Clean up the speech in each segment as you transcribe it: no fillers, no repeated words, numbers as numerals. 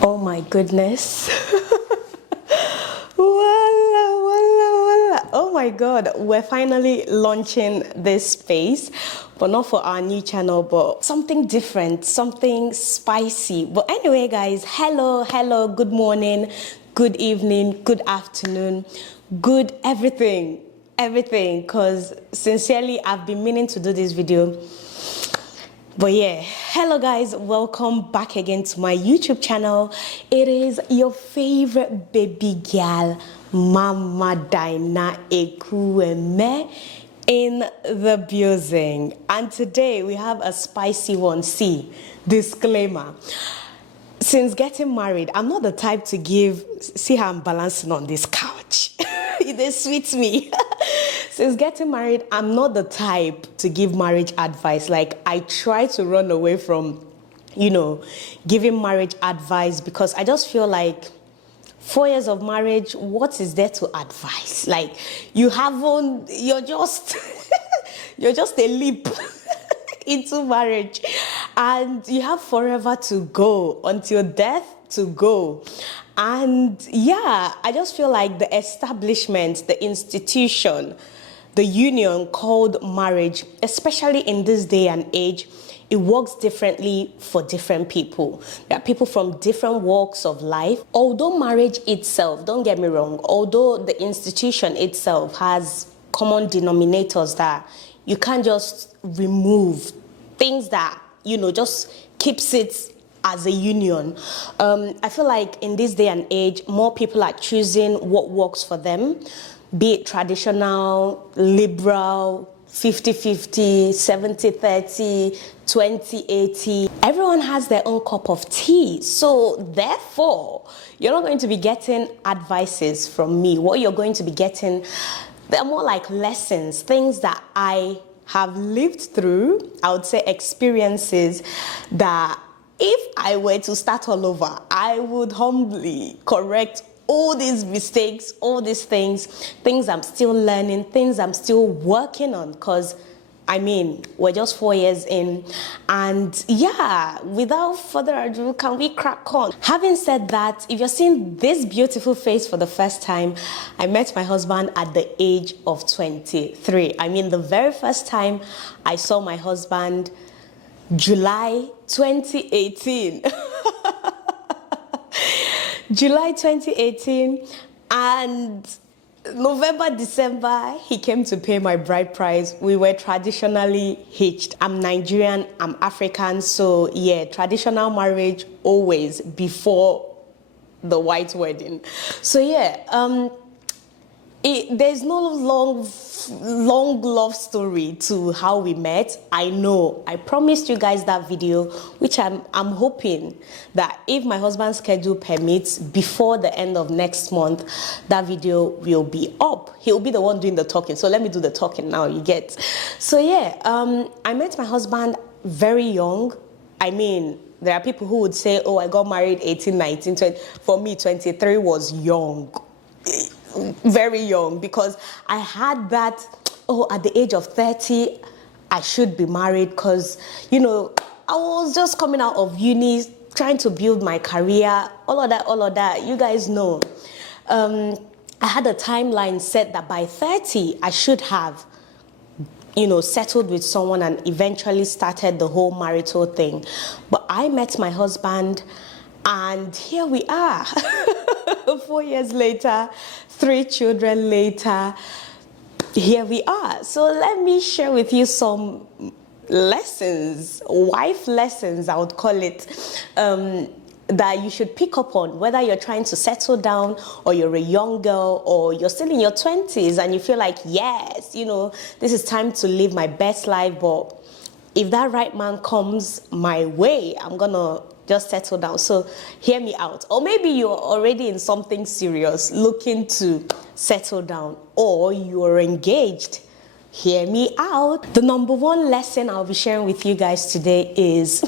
Oh my goodness. Oh my god, we're finally launching this space, but not for our new channel, but something different, something spicy. But anyway guys, hello, good morning, good evening, good afternoon, good everything, because sincerely I've been meaning to do this video. But yeah, hello guys, welcome back again to my YouTube channel. It is your favorite baby girl, Mama Dyna Ekwueme, in the building. And today we have a spicy one. See, disclaimer. Since getting married, I'm not the type to give, see how I'm balancing on this couch. It sweets me. Since getting married, I'm not the type to give marriage advice. Like, I try to run away from, giving marriage advice, because I just feel like 4 years of marriage, what is there to advise? Like, you're just, you're just a leap into marriage, and you have forever to go, until death to go. And yeah, I just feel like the establishment, the institution, the union called marriage, especially in this day and age, it works differently for different people. There are people from different walks of life. Although marriage itself, don't get me wrong, although the institution itself has common denominators that you can't just remove, things that, just keeps it as a union. I feel like in this day and age, more people are choosing what works for them, be it traditional, liberal, 50-50, 70-30, 20-80. Everyone has their own cup of tea. So therefore, you're not going to be getting advices from me. What you're going to be getting, they're more like lessons, things that I have lived through. I would say experiences that if I were to start all over, I would humbly correct all these mistakes, all these things I'm still learning, things I'm still working on, because we're just 4 years in. And yeah, without further ado, can we crack on? Having said that, if you're seeing this beautiful face for the first time, I met my husband at the age of 23. The very first time I saw my husband, July 2018. July 2018, and November, December, he came to pay my bride price. We were traditionally hitched. I'm Nigerian, I'm African, so yeah, traditional marriage always before the white wedding. So yeah, there's no long love story to how we met. I know I promised you guys that video, which I'm hoping that if my husband's schedule permits, before the end of next month, that video will be up. He'll be the one doing the talking, so let me do the talking now, you get. So yeah, I met my husband very young. There are people who would say, oh, I got married 18, 19, 20. For me, 23 was young. Very young, because I had that, at the age of 30 I should be married, because I was just coming out of uni, trying to build my career, all of that, you guys know. I had a timeline set that by 30 I should have settled with someone and eventually started the whole marital thing. But I met my husband, and here we are. 4 years later, 3 children later, here we are. So let me share with you some lessons, wife lessons, I would call it, that you should pick up on, whether you're trying to settle down, or you're a young girl, or you're still in your 20s and you feel like, yes, this is time to live my best life, but if that right man comes my way, I'm gonna just settle down. So hear me out. Or maybe you're already in something serious, looking to settle down, or you're engaged. Hear me out. The number one lesson I'll be sharing with you guys today is,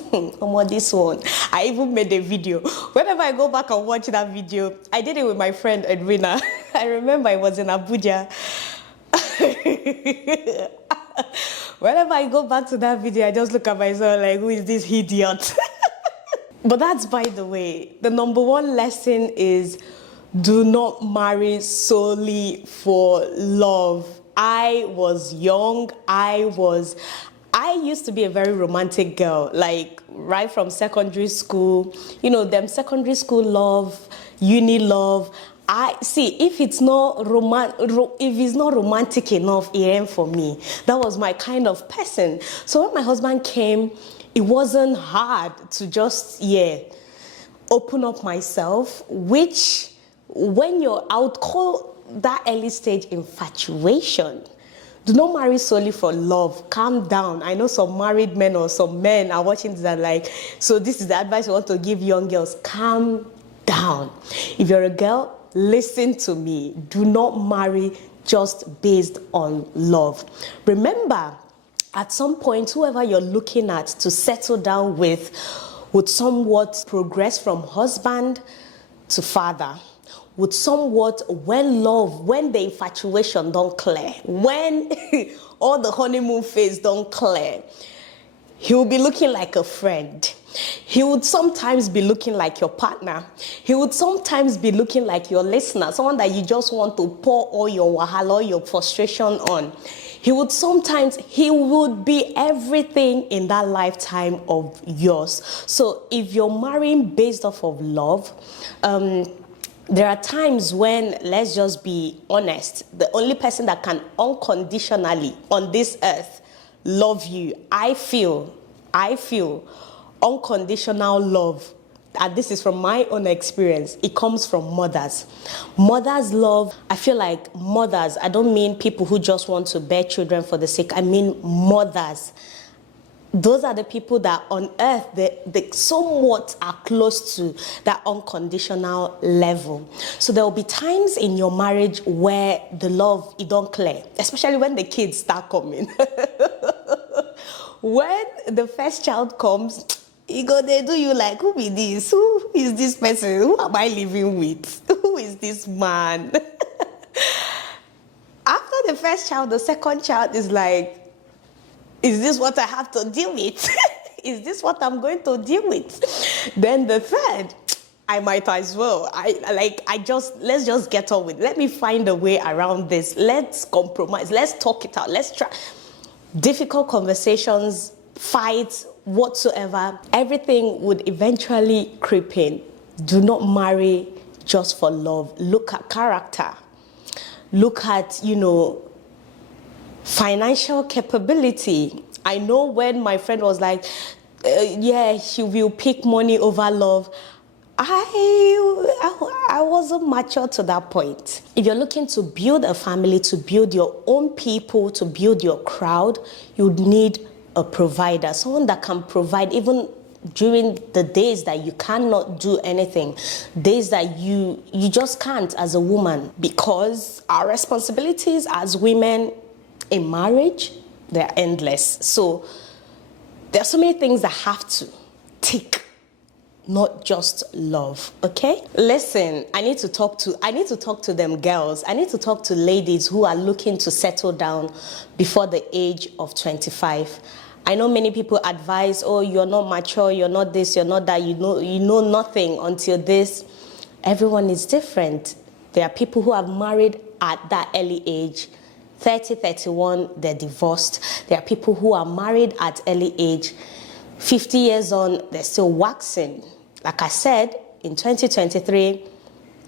this one. I even made a video. Whenever I go back and watch that video, I did it with my friend Edwina. I remember I was in Abuja. Whenever I go back to that video, I just look at myself like, who is this idiot? But that's by the way. The number one lesson is do not marry solely for love. I was young. I used to be a very romantic girl, like right from secondary school. You know, them secondary school love, uni love. I see if it's not if it's not romantic enough, it ain't for me. That was my kind of person. So when my husband came, it wasn't hard to just open up myself, which when you're out, call that early stage infatuation. Do not marry solely for love. Calm down. I know some married men or some men are watching this and like, so this is the advice I want to give young girls. Calm down. If you're a girl, listen to me. Do not marry just based on love. Remember, at some point, whoever you're looking at to settle down with would somewhat progress from husband to father. Would somewhat, when the infatuation don't clear, when all the honeymoon phase don't clear, he will be looking like a friend. He would sometimes be looking like your partner. He would sometimes be looking like your listener, someone that you just want to pour all your wahala, all your frustration on. He would be everything in that lifetime of yours. So if you're marrying based off of love, there are times when, let's just be honest, the only person that can unconditionally on this earth love you, I feel unconditional love, and this is from my own experience, it comes from mothers. Mothers love, I feel like mothers, I don't mean people who just want to bear children for the sake, I mean mothers. Those are the people that on earth, they somewhat are close to that unconditional level. So there will be times in your marriage where the love, it don't clear, especially when the kids start coming. When the first child comes, they do you like, who is this? Who is this person? Who am I living with? Who is this man? After the first child, the second child is like, is this what I have to deal with? Is this what I'm going to deal with? Then the third, I might as well. Let's just get on with it. Let me find a way around this. Let's compromise. Let's talk it out. Let's try. Difficult conversations, fights, whatsoever, everything would eventually creep in. Do not marry just for love. Look at character. Look at, financial capability. I know when my friend was like, she will pick money over love. I wasn't mature to that point. If you're looking to build a family, to build your own people, to build your crowd, you need a provider, someone that can provide even during the days that you cannot do anything, days that you just can't as a woman, because our responsibilities as women in marriage, they're endless. So there are so many things that have to tick, not just love, okay? Listen, I need to talk to them girls. I need to talk to ladies who are looking to settle down before the age of 25. I know many people advise, oh, you're not mature, you're not this, you're not that, you know nothing until this. Everyone is different. There are people who have married at that early age, 30, 31, they're divorced. There are people who are married at early age, 50 years on, they're still waxing. Like I said, in 2023,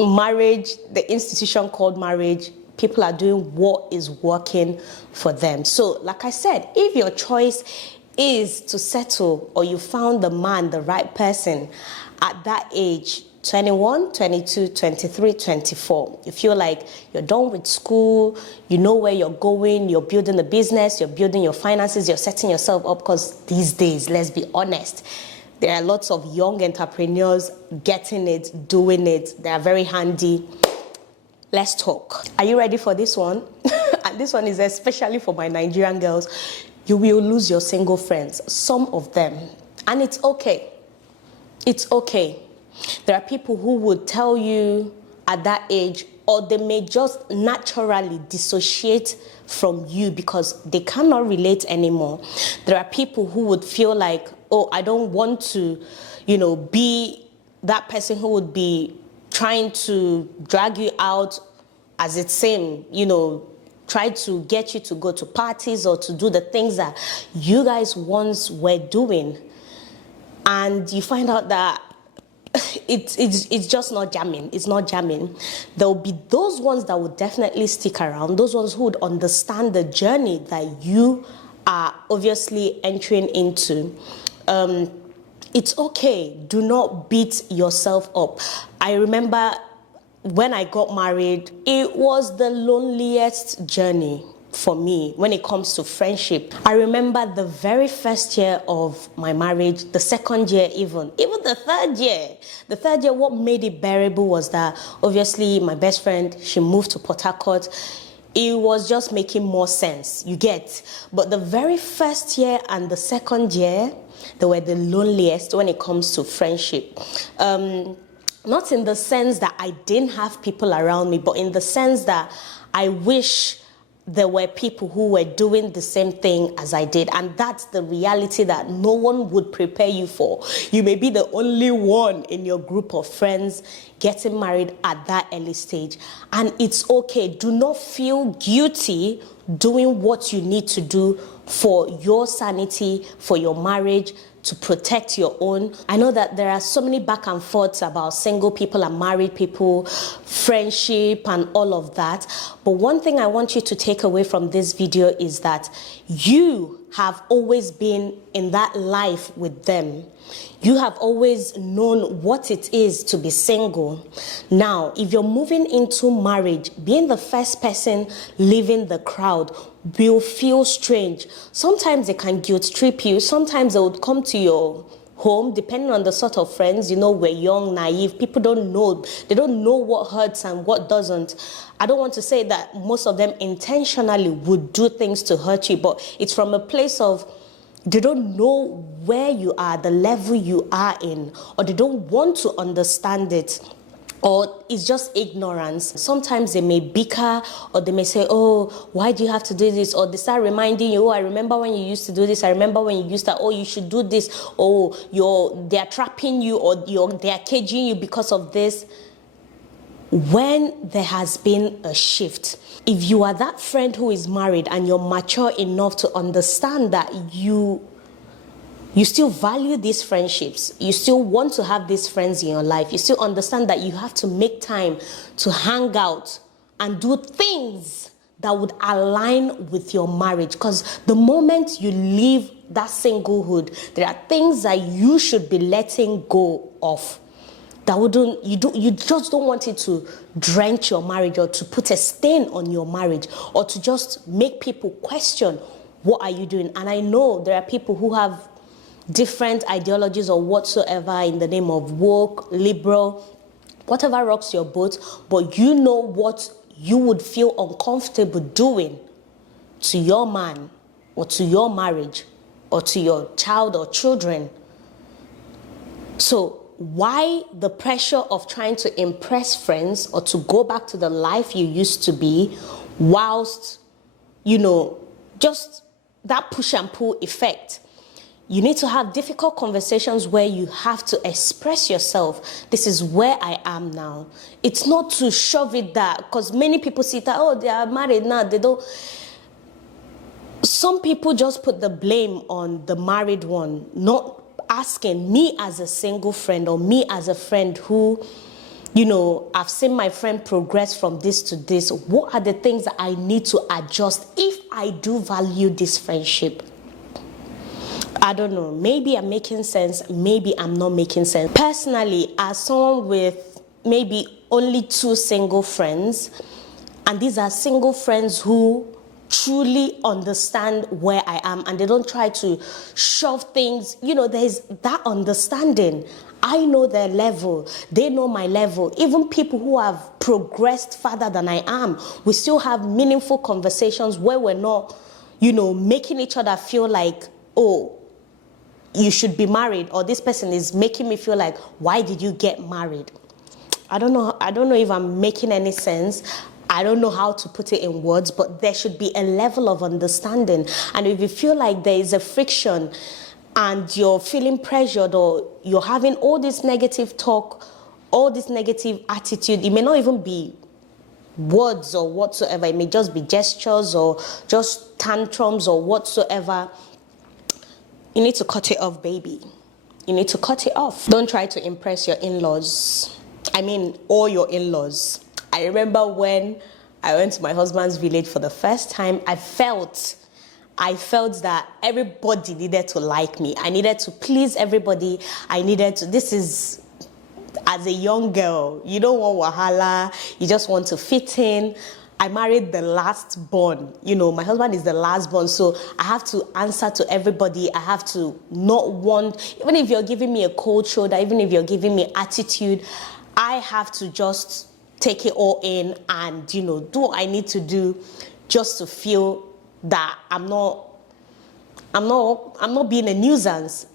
marriage, the institution called marriage, people are doing what is working for them. So, like I said, if your choice is to settle or you found the man, the right person at that age, 21, 22, 23, 24, you feel like you're done with school, you know where you're going, you're building a business, you're building your finances, you're setting yourself up, because these days, let's be honest, there are lots of young entrepreneurs getting it, doing it. They are very handy. Let's talk. Are you ready for this one? And this one is especially for my Nigerian girls. You will lose your single friends, some of them. And it's okay. It's okay. There are people who would tell you at that age, or they may just naturally dissociate from you because they cannot relate anymore. There are people who would feel like, oh, I don't want to, be that person who would be trying to drag you out, as it seemed, try to get you to go to parties or to do the things that you guys once were doing. And you find out that it's just not jamming. It's not jamming. There will be those ones that would definitely stick around, those ones who would understand the journey that you are obviously entering into. It's okay. Do not beat yourself up. I remember when I got married, it was the loneliest journey for me when it comes to friendship. I remember the very first year of my marriage, the second year even the third year. The third year, what made it bearable was that obviously my best friend, she moved to Port Harcourt. It was just making more sense, you get. But the very first year and the second year, they were the loneliest when it comes to friendship. Not in the sense that I didn't have people around me, but in the sense that I wish there were people who were doing the same thing as I did. And that's the reality that no one would prepare you for. You may be the only one in your group of friends getting married at that early stage. And it's okay. Do not feel guilty doing what you need to do for your sanity, for your marriage, to protect your own. I know that there are so many back and forths about single people and married people, friendship and all of that. But one thing I want you to take away from this video is that you have always been in that life with them. You have always known what it is to be single. Now, if you're moving into marriage, being the first person leaving the crowd will feel strange. Sometimes they can guilt trip you. Sometimes they would come to your home, depending on the sort of friends. We're young, naive. People don't know. They don't know what hurts and what doesn't. I don't want to say that most of them intentionally would do things to hurt you, but it's from a place of they don't know where you are, the level you are in, or they don't want to understand it. Or it's just ignorance. Sometimes they may bicker, or they may say, oh, why do you have to do this? Or they start reminding you, oh, I remember when you used to do this. I remember when you used to, oh, you should do this. Oh, they're trapping you, or they're caging you because of this. When there has been a shift, if you are that friend who is married and you're mature enough to understand that you still value these friendships, you still want to have these friends in your life, you still understand that you have to make time to hang out and do things that would align with your marriage. Because the moment you leave that singlehood, there are things that you should be letting go of. That you just don't want it to drench your marriage, or to put a stain on your marriage, or to just make people question, what are you doing? And I know there are people who have different ideologies or whatsoever in the name of woke, liberal, whatever rocks your boat, but you know what you would feel uncomfortable doing to your man, or to your marriage, or to your child or children. So why the pressure of trying to impress friends or to go back to the life you used to be, whilst, just that push and pull effect? You need to have difficult conversations where you have to express yourself. This is where I am now. It's not to shove it that, because many people see that, oh, they are married now, they don't. Some people just put the blame on the married one, not asking me as a single friend, or me as a friend who, I've seen my friend progress from this to this. What are the things that I need to adjust if I do value this friendship? I don't know. Maybe I'm making sense. Maybe I'm not making sense. Personally, as someone with maybe only 2 single friends, and these are single friends who truly understand where I am, and they don't try to shove things. There's that understanding. I know their level. They know my level. Even people who have progressed further than I am, we still have meaningful conversations where we're not, making each other feel like, oh, you should be married, or this person is making me feel like, why did you get married? I don't know if I'm making any sense. I don't know how to put it in words, but there should be a level of understanding. And if you feel like there is a friction and you're feeling pressured, or you're having all this negative talk, all this negative attitude. It may not even be words or whatsoever. It may just be gestures or just tantrums or whatsoever. You need to cut it off, baby. You need to cut it off. Don't try to impress your in-laws. I mean, all your in-laws. I remember when I went to my husband's village for the first time, I felt that everybody needed to like me. I needed to please everybody. This is, as a young girl, you don't want wahala. You just want to fit in. I married the last born. My husband is the last born, so I have to answer to everybody. I have to not want, even if you're giving me a cold shoulder, even if you're giving me attitude, I have to just take it all in and, do what I need to do just to feel that I'm not being a nuisance.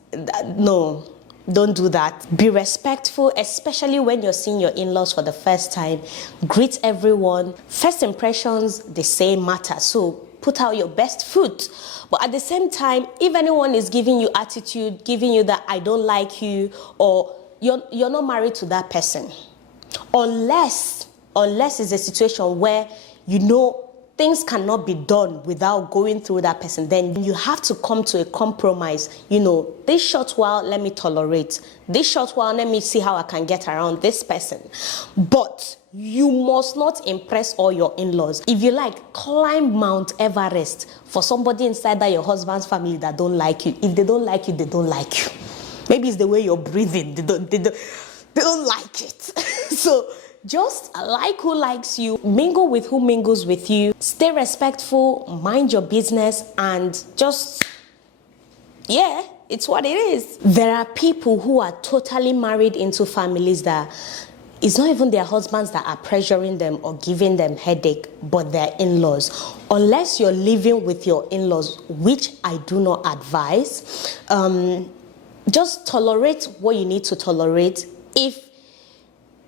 No. Don't do that. Be respectful, especially when you're seeing your in-laws for the first time. Greet everyone. First impressions, they say matter. So put out your best foot. But at the same time, if anyone is giving you attitude, giving you that I don't like you, or you're not married to that person. Unless it's a situation where things cannot be done without going through that person, then you have to come to a compromise. This short while, let me tolerate. This short while, let me see how I can get around this person. But you must not impress all your in-laws. If you like, climb Mount Everest for somebody inside that your husband's family that don't like you. If they don't like you, they don't like you. Maybe it's the way you're breathing. They don't like it. So just like who likes you, mingle with who mingles with you, stay respectful, mind your business, and just, it's what it is. There are people who are totally married into families that it's not even their husbands that are pressuring them or giving them headache, but their in-laws. Unless you're living with your in-laws, which I do not advise, just tolerate what you need to tolerate. If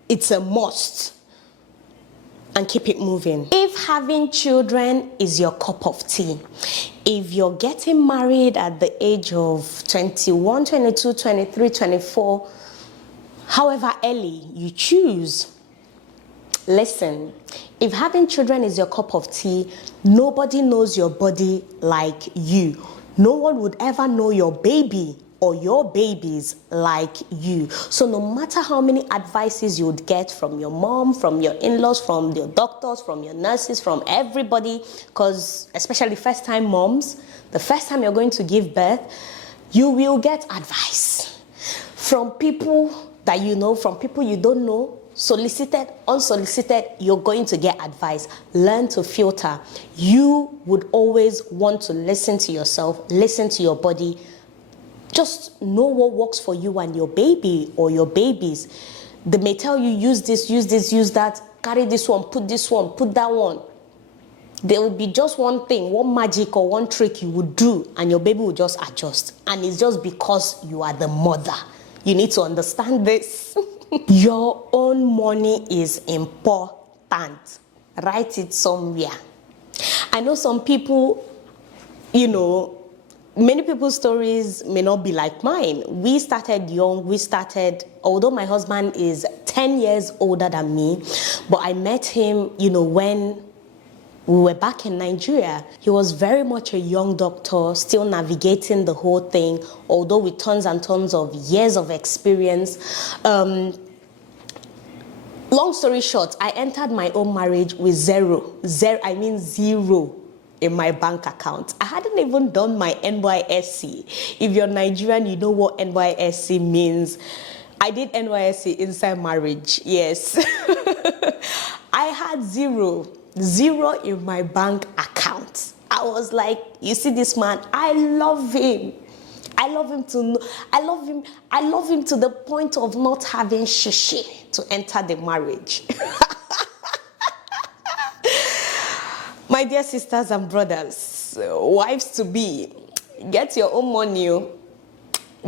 it's a must, and keep it moving. If having children is your cup of tea, if you're getting married at the age of 21, 22, 23, 24, however early you choose, listen, if having children is your cup of tea, nobody knows your body like you. No one would ever know your baby or your babies like you. So no matter how many advices you would get from your mom, from your in-laws, from your doctors, from your nurses, from everybody, because especially first-time moms, the first time you're going to give birth, you will get advice from people that you know, from people you don't know, solicited, unsolicited, you're going to get advice. Learn to filter. You would always want to listen to yourself, listen to your body. Just know what works for you and your baby or your babies. They may tell you, use this, use that, carry this one, put that one. There will be just one thing, one magic or one trick you would do, and your baby will just adjust. And it's just because you are the mother. You need to understand this. Your own money is important. Write it somewhere. I know some people, many people's stories may not be like mine. We started young. Although my husband is 10 years older than me, but I met him, when we were back in Nigeria. He was very much a young doctor, still navigating the whole thing, although with tons and tons of years of experience. Long story short, I entered my own marriage with zero in my bank account. I hadn't even done my NYSC. If you're Nigerian, you know what NYSC means. I did NYSC inside marriage, yes. I had zero in my bank account. I was like, you see this man, I love him. I love him to the point of not having shishi to enter the marriage. My dear sisters and brothers, wives to be, get your own money.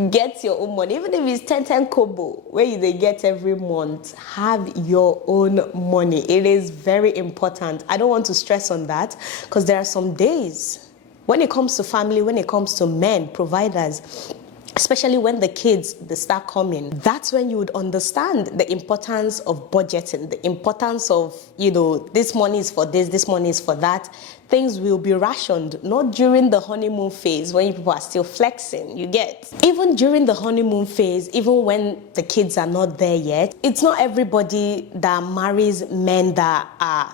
Get your own money. Even if it's 10 kobo, where they get every month, have your own money. It is very important. I don't want to stress on that because there are some days when it comes to family, when it comes to men, providers, especially when the kids, they start coming, that's when you would understand the importance of budgeting, the importance of, this money is for this money is for that. Things will be rationed, not during the honeymoon phase when people are still flexing, you get. Even during the honeymoon phase, even when the kids are not there yet, it's not everybody that marries men that are,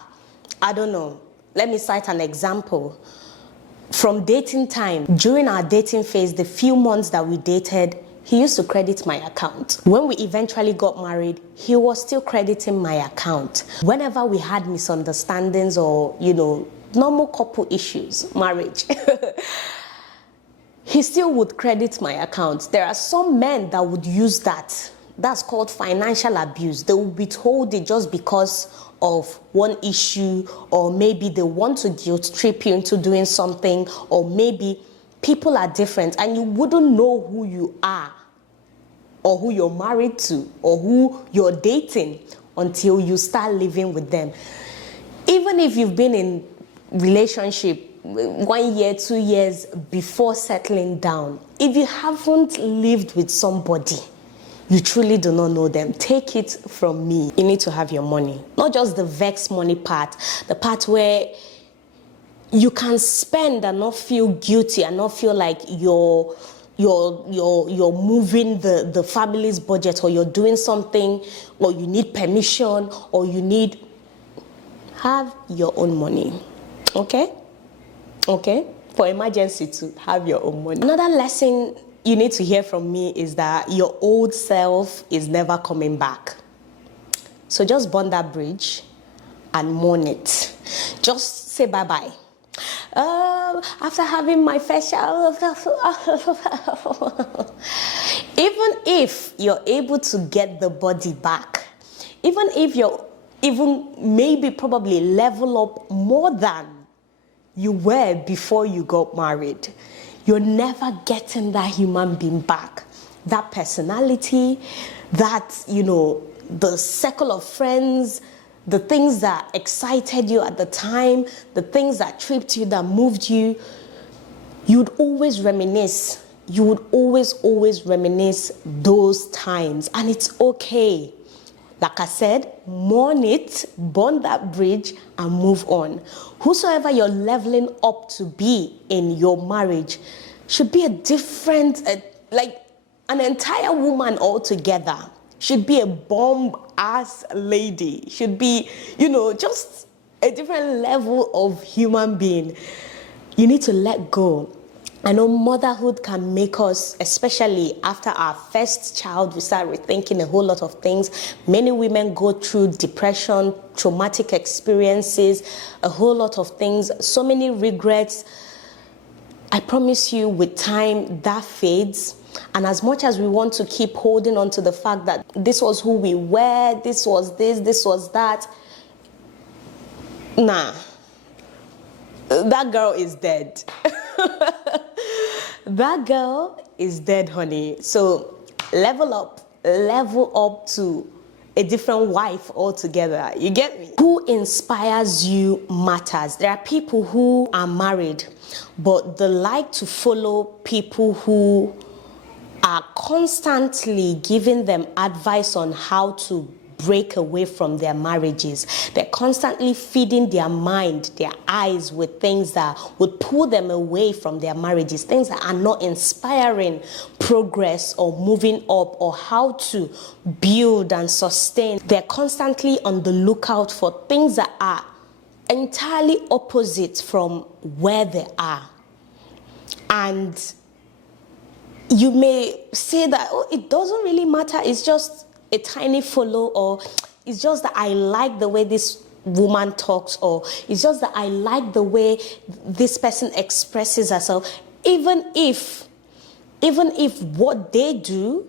I don't know, let me cite an example. From dating time, during our dating phase, the few months that we dated, he used to credit my account. When we eventually got married, he was still crediting my account. Whenever we had misunderstandings or, normal couple issues, marriage, he still would credit my account. There are some men that would use that. That's called financial abuse. They will withhold it just because of one issue, or maybe they want to guilt trip you into doing something, or maybe people are different and you wouldn't know who you are or who you're married to or who you're dating until you start living with them. Even if you've been in relationship 1 year, 2 years before settling down, if you haven't lived with somebody, you truly do not know them. Take it from me. You need to have your money. Not just the vex money part, the part where you can spend and not feel guilty and not feel like you're moving the family's budget, or you're doing something, or you need permission, or have your own money. Okay? For emergency to have your own money. Another lesson you need to hear from me is that your old self is never coming back. So just burn that bridge and mourn it. Just say bye-bye. After having my first child, even if you're able to get the body back, even if you're maybe probably level up more than you were before you got married, you're never getting that human being back. That personality, that, the circle of friends, the things that excited you at the time, the things that tripped you, that moved you, you'd always reminisce. You would always reminisce those times. And it's okay. Like I said, mourn it, burn that bridge, and move on. Whosoever you're leveling up to be in your marriage should be a different, like an entire woman altogether. Should be a bomb-ass lady. Should be, just a different level of human being. You need to let go. I know motherhood can make us, especially after our first child, we start rethinking a whole lot of things. Many women go through depression, traumatic experiences, a whole lot of things, so many regrets. I promise you, with time, that fades. And as much as we want to keep holding on to the fact that this was who we were, this was this was that, nah, that girl is dead. That girl is dead, honey. So level up to a different wife altogether. You get me? Who inspires you matters. There are people who are married, but they like to follow people who are constantly giving them advice on how to break away from their marriages. They're constantly feeding their mind, their eyes with things that would pull them away from their marriages, things that are not inspiring progress or moving up or how to build and sustain. They're constantly on the lookout for things that are entirely opposite from where they are. And you may say that, it doesn't really matter, it's just a tiny follow, or it's just that I like the way this woman talks, or it's just that I like the way this person expresses herself, even if what they do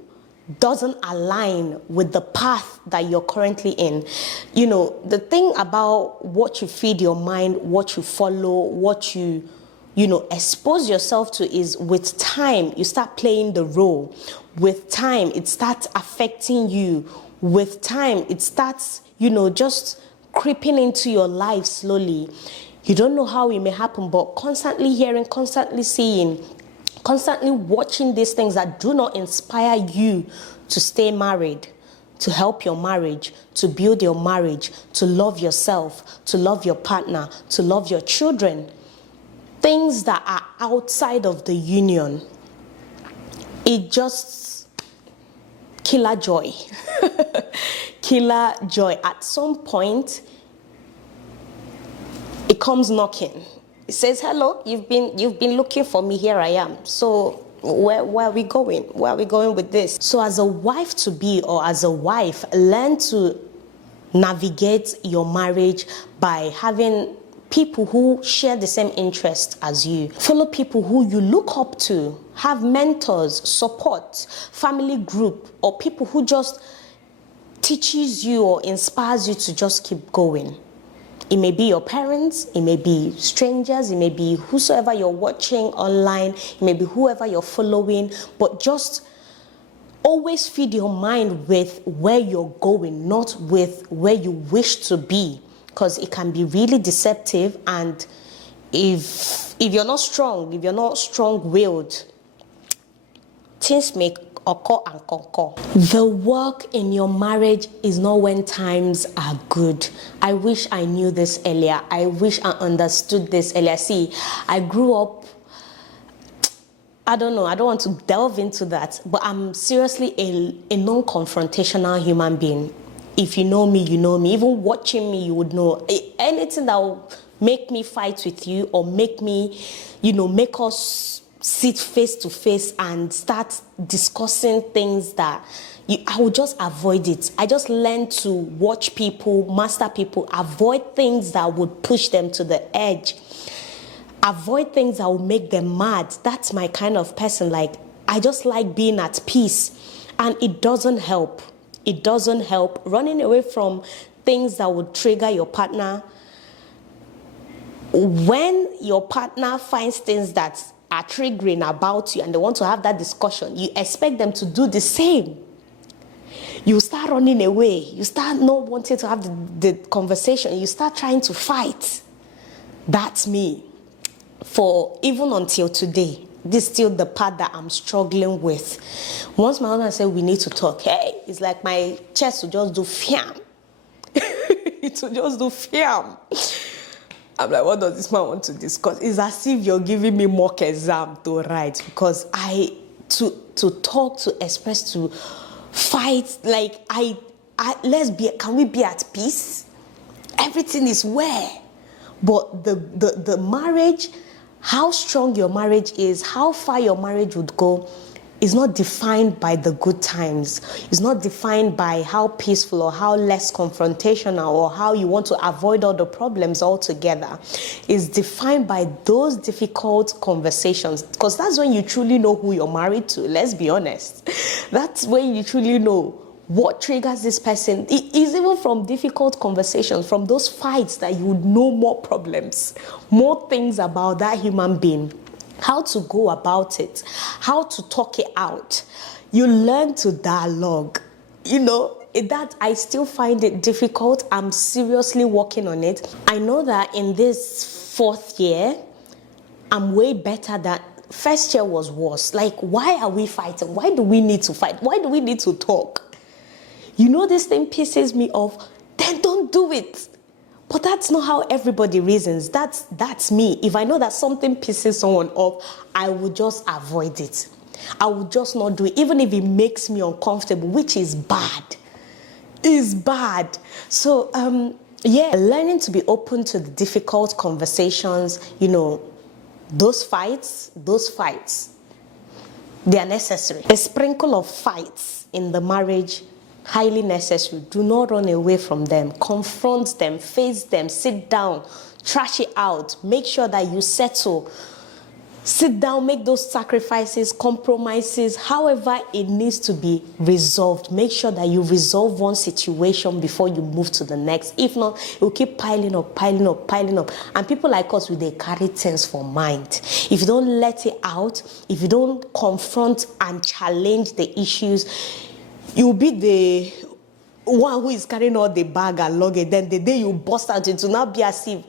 doesn't align with the path that you're currently in. The thing about what you feed your mind, what you follow, what you expose yourself to is, with time, you start playing the role. With time, it starts affecting you. With time, it starts, just creeping into your life slowly. You don't know how it may happen, but constantly hearing, constantly seeing, constantly watching these things that do not inspire you to stay married, to help your marriage, to build your marriage, to love yourself, to love your partner, to love your children, things that are outside of the union, it just killer joy. Killer joy. At some point, it comes knocking. It says, hello, you've been looking for me, here I am. So where are we going? Where are we going with this? So as a wife to be, or as a wife, learn to navigate your marriage by having people who share the same interests as you. Follow people who you look up to. Have mentors, support, family group, or people who just teaches you or inspires you to just keep going. It may be your parents, it may be strangers, it may be whosoever you're watching online, it may be whoever you're following, but just always feed your mind with where you're going, not with where you wish to be, because it can be really deceptive. And if you're not strong, if you're not strong-willed, things may occur and concur. The work in your marriage is not when times are good. I wish I knew this earlier. I wish I understood this earlier. See, I grew up, I don't know, I don't want to delve into that, but I'm seriously a non-confrontational human being. If you know me, you know me. Even watching me, you would know. Anything that will make me fight with you, or make me, make us sit face to face and start discussing things that I would just avoid it. I just learned to watch people, master people, avoid things that would push them to the edge, avoid things that will make them mad. That's my kind of person. Like, I just like being at peace, and it doesn't help. It doesn't help running away from things that would trigger your partner. When your partner finds things that are triggering about you and they want to have that discussion, you expect them to do the same. You start running away. You start not wanting to have the conversation. You start trying to fight. That's me. For even until today, this is still the part that I'm struggling with. Once my husband said we need to talk, hey, it's like my chest will just do fiam. It will just do fiam. I'm like, what does this man want to discuss? It's as if you're giving me mock exam to write, because to talk, to express, to fight, like can we be at peace? Everything is where. But the marriage, how strong your marriage is, how far your marriage would go, is not defined by the good times. It's not defined by how peaceful or how less confrontational or how you want to avoid all the problems altogether. It's defined by those difficult conversations, because that's when you truly know who you're married to. Let's be honest. That's when you truly know what triggers this person. It is even from difficult conversations, from those fights, that you would know more problems, more things about that human being. How to go about it, how to talk it out. You learn to dialogue. That I still find it difficult. I'm seriously working on it. I know that in this 4th year, I'm way better than first year was worse. Like, why are we fighting? Why do we need to fight? Why do we need to talk? This thing pisses me off. Then don't do it. But that's not how everybody reasons. That's me. If I know that something pisses someone off, I would just avoid it. I would just not do it, even if it makes me uncomfortable, which is bad. It's bad. So, learning to be open to the difficult conversations, those fights, they are necessary. A sprinkle of fights in the marriage, highly necessary. Do not run away from them. Confront them, face them, sit down, trash it out. Make sure that you settle. Sit down, make those sacrifices, compromises, however it needs to be resolved. Make sure that you resolve one situation before you move to the next. If not, it will keep piling up. And people like us, they carry things for mind. If you don't let it out, if you don't confront and challenge the issues, you'll be the one who is carrying all the bag and luggage. Then the day you bust out, it will now be as if,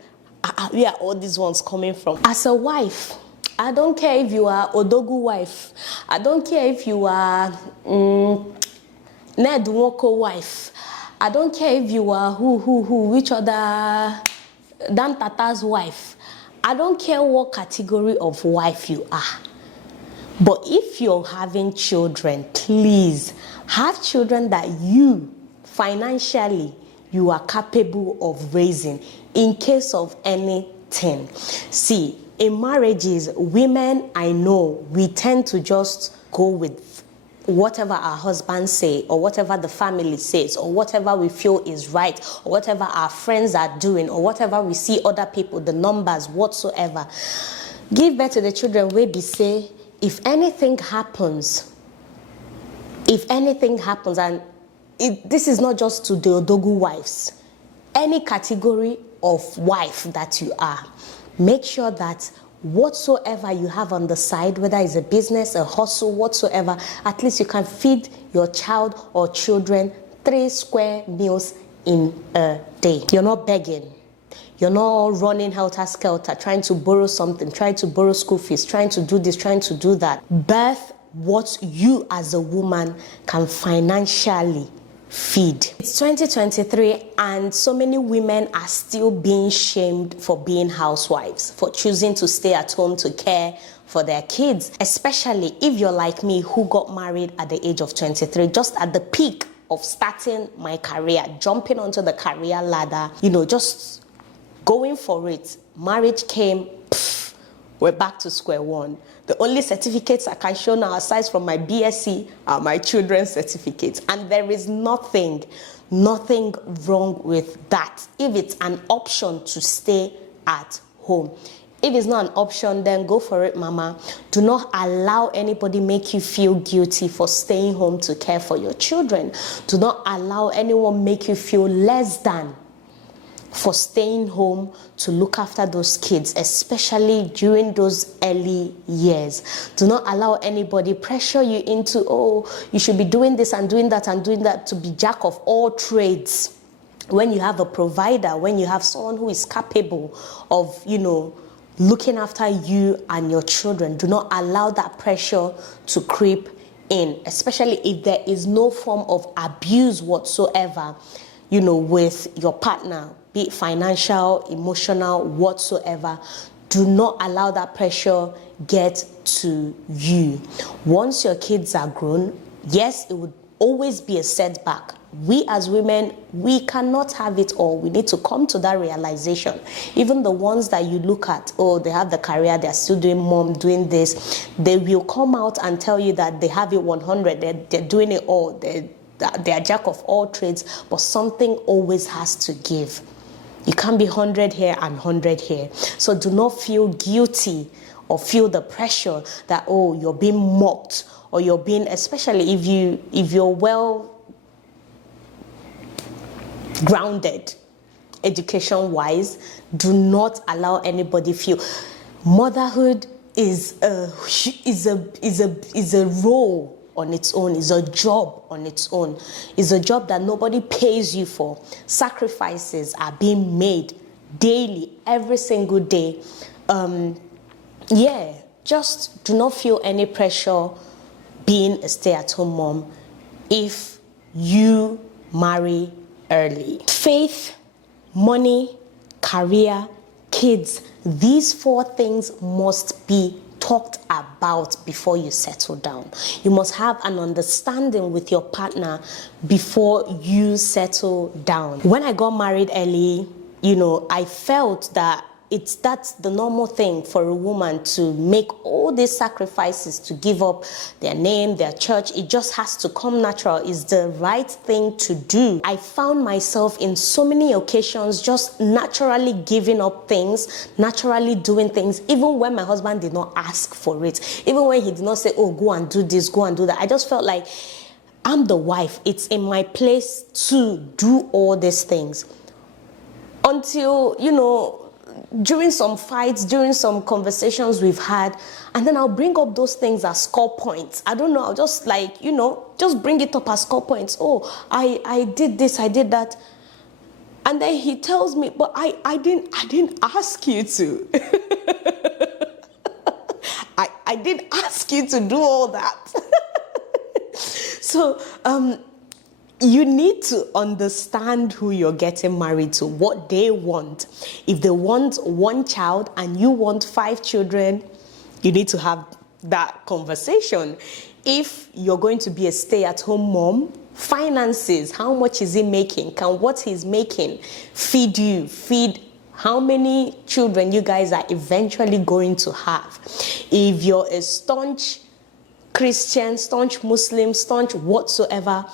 where are all these ones coming from? As a wife, I don't care if you are Odogu wife. I don't care if you are Ned Nwoko wife. I don't care if you are which other Dan Tata's wife. I don't care what category of wife you are. But if you're having children, please have children that you financially you are capable of raising in case of anything. See, in marriages, women, I know, we tend to just go with whatever our husbands say, or whatever the family says, or whatever we feel is right, or whatever our friends are doing, or whatever we see other people, the numbers, whatsoever. Give birth to the children where be say, if anything happens, and this is not just to the Odogu wives, any category of wife that you are, make sure that whatsoever you have on the side, whether it's a business, a hustle, whatsoever, at least you can feed your child or children 3 square meals in a day. You're not begging. You're not running helter-skelter, trying to borrow something, trying to borrow school fees, trying to do this, trying to do that. Birth what you as a woman can financially feed. It's 2023 and so many women are still being shamed for being housewives, for choosing to stay at home to care for their kids, especially if you're like me who got married at the age of 23, just at the peak of starting my career, jumping onto the career ladder, just going for it. Marriage came, we're back to square one. The only certificates I can show now, aside from my BSc, are my children's certificates. And there is nothing wrong with that. If it's an option to stay at home. If it's not an option, then go for it, mama. Do not allow anybody make you feel guilty for staying home to care for your children. Do not allow anyone make you feel less than for staying home to look after those kids, especially during those early years. Do not allow anybody pressure you into, you should be doing this and doing that and doing that, to be jack of all trades. When you have a provider, when you have someone who is capable of, looking after you and your children, do not allow that pressure to creep in, especially if there is no form of abuse whatsoever, with your partner, be it financial, emotional, whatsoever. Do not allow that pressure get to you. Once your kids are grown, yes, it would always be a setback. We as women, we cannot have it all. We need to come to that realization. Even the ones that you look at, they have the career, they're still doing mom, doing this, they will come out and tell you that they have it 100, they're doing it all, they're jack of all trades, but something always has to give. You can't be 100 here and 100 here. So do not feel guilty or feel the pressure that, you're being mocked, or you're being, especially if you're well grounded education-wise, do not allow anybody feel. Motherhood is a role on its own, is a job on its own, is a job that nobody pays you for. Sacrifices are being made daily, every single day. Just do not feel any pressure being a stay-at-home mom if you marry early. Faith, money, career, kids, these 4 things must be talked about before you settle down. You must have an understanding with your partner before you settle down. When I got married early, I felt that that's the normal thing for a woman to make all these sacrifices, to give up their name, their church. It just has to come natural. It's the right thing to do. I found myself in so many occasions just naturally giving up things, naturally doing things, even when my husband did not ask for it. Even when he did not say, go and do this, go and do that. I just felt like I'm the wife. It's in my place to do all these things. Until, during some fights, during some conversations we've had, and then I'll bring up those things as score points. I don't know, I'll just just bring it up as score points. I did this, I did that. And then he tells me, but I didn't ask you to. I didn't ask you to do all that. So, you need to understand who you're getting married to, what they want. If they want one child and you want 5 children, you need to have that conversation. If you're going to be a stay-at-home mom, finances, how much is he making? Can what he's making feed you, feed how many children you guys are eventually going to have? If you're a staunch Christian, staunch Muslim, staunch whatsoever,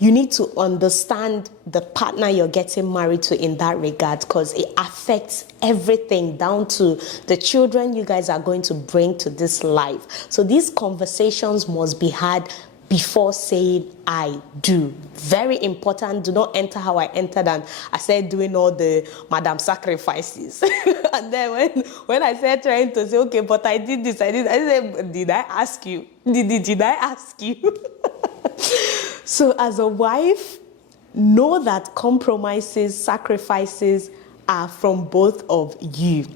you need to understand the partner you're getting married to in that regard, because it affects everything down to the children you guys are going to bring to this life. So these conversations must be had before saying I do. Very important. Do not enter how I entered and I said doing all the madam sacrifices. And then when I said trying to say, okay, but I did this, I said, did I ask you? Did I ask you? So as a wife, know that compromises, sacrifices are from both of you.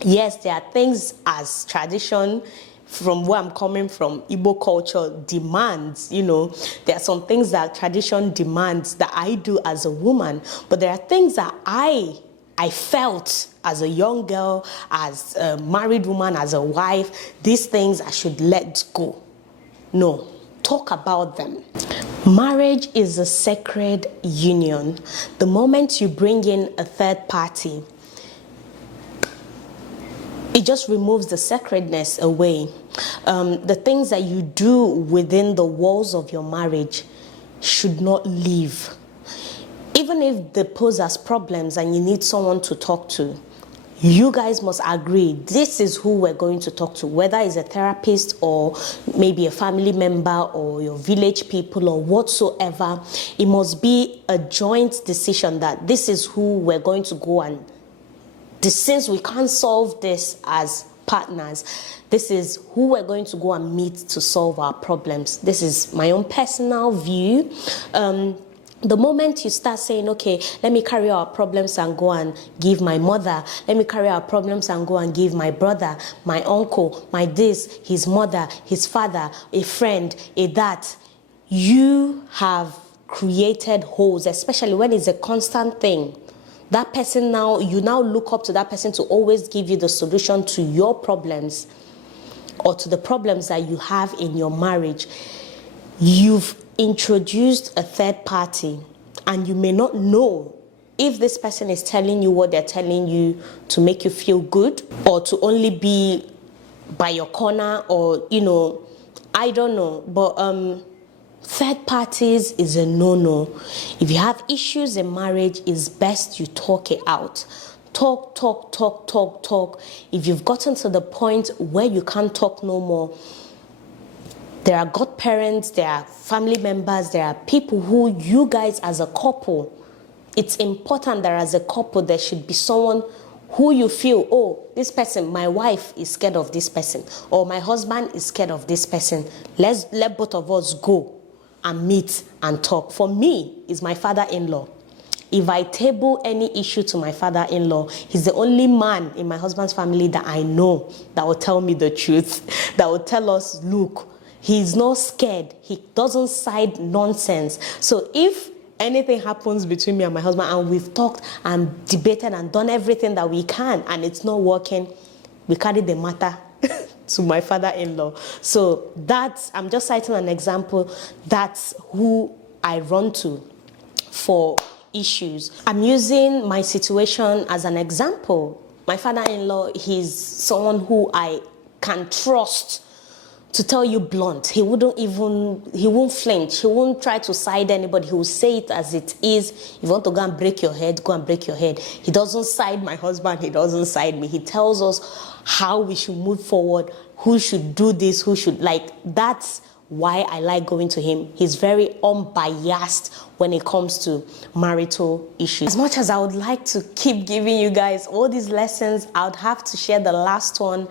Yes, there are things as tradition, from where I'm coming from, Igbo culture demands, you know, there are some things that tradition demands that I do as a woman, but there are things that I felt as a young girl, as a married woman, as a wife, these things I should let go. No, talk about them. Marriage is a sacred union. The moment you bring in a third party, it just removes the sacredness away. The things that you do within the walls of your marriage should not leave. Even if they pose as problems and you need someone to talk to, you guys must agree, this is who we're going to talk to, whether it's a therapist or maybe a family member or your village people or whatsoever. It must be a joint decision that this is who we're going to go, and since we can't solve this as partners, this is who we're going to go and meet to solve our problems. This is my own personal view. The moment you start saying, okay, let me carry our problems and go and give my mother, let me carry our problems and go and give my brother, my uncle, my this, his mother, his father, a friend, a that, you have created holes, especially when it's a constant thing. That person now, you now look up to that person to always give you the solution to your problems or to the problems that you have in your marriage. You've introduced a third party and you may not know if this person is telling you what they're telling you to make you feel good or to only be by your corner, or, you know, I don't know. But third parties is a no-no. If you have issues in marriage, it's best you talk it out. Talk. If you've gotten to the point where you can't talk no more, there are godparents, there are family members, there are people who you guys as a couple, it's important that as a couple there should be someone who you feel, oh, this person, my wife is scared of this person, or my husband is scared of this person. Let both of us go and meet and talk. For me, it's my father-in-law. If I table any issue to my father-in-law, he's the only man in my husband's family that I know that will tell me the truth, that will tell us, look, he's not scared. He doesn't side nonsense. So if anything happens between me and my husband and we've talked and debated and done everything that we can and it's not working, we carry the matter to my father-in-law. So I'm just citing an example. That's who I run to for issues. I'm using my situation as an example. My father-in-law, he's someone who I can trust. To tell you blunt, he won't flinch. He won't try to side anybody. He will say it as it is. If you want to go and break your head, go and break your head. He doesn't side my husband. He doesn't side me. He tells us how we should move forward, who should do this, who should, that's why I like going to him. He's very unbiased when it comes to marital issues. As much as I would like to keep giving you guys all these lessons, I would have to share the last one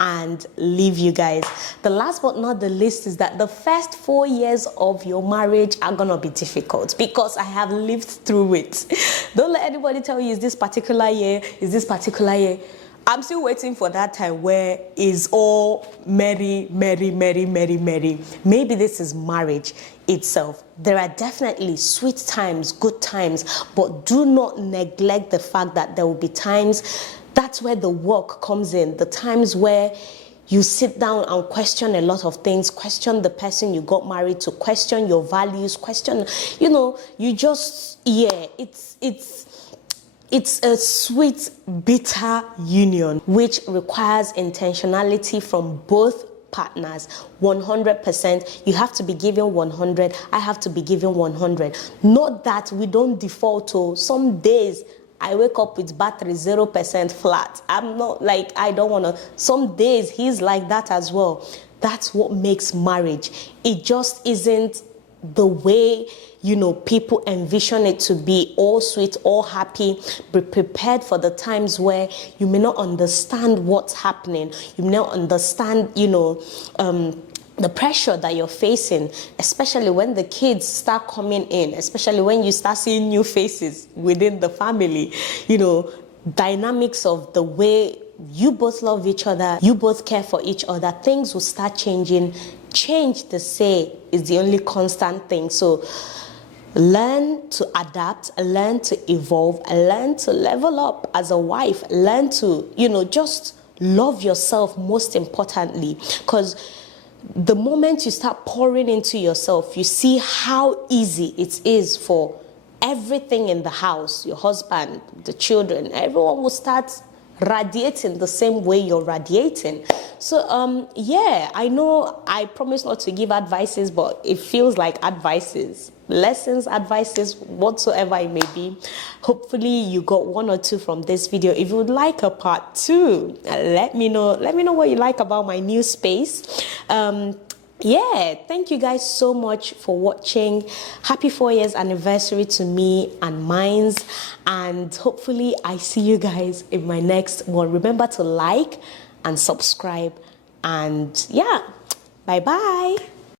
and leave you guys. The last but not the least is that the first 4 years of your marriage are gonna be difficult because I have lived through it. Don't let anybody tell you is this particular year, I'm still waiting for that time where it's all merry, merry, merry, merry, merry. Maybe this is marriage itself. There are definitely sweet times, good times, but do not neglect the fact that there will be times, that's where the work comes in, the times where you sit down and question a lot of things, question the person you got married to, question your values, question, you just, it's a sweet, bitter union which requires intentionality from both partners. 100%. You have to be giving 100. I have to be giving 100. Not that we don't default to some days. I wake up with battery 0% flat. I'm not like, I don't want to. Some days he's like that as well. That's what makes marriage. It just isn't the way, people envision it to be, all sweet, all happy. Be prepared for the times where you may not understand what's happening. You may not understand, the pressure that you're facing, especially when the kids start coming in, especially when you start seeing new faces within the family, dynamics of the way you both love each other, you both care for each other, things will start changing. Change, they say, is the only constant thing. So learn to adapt, learn to evolve, learn to level up as a wife, learn to, just love yourself most importantly. Because the moment you start pouring into yourself, you see how easy it is for everything in the house, your husband, the children, everyone will start radiating the same way you're radiating. So I know I promise not to give advices, but it feels like advices, lessons, advices, whatsoever it may be. Hopefully you got one or two from this video. If you would like a part 2, let me know what you like about my new space. Thank you guys so much for watching. Happy 4 years anniversary to me and mines, and hopefully I see you guys in my next one. Remember to like and subscribe, and bye bye.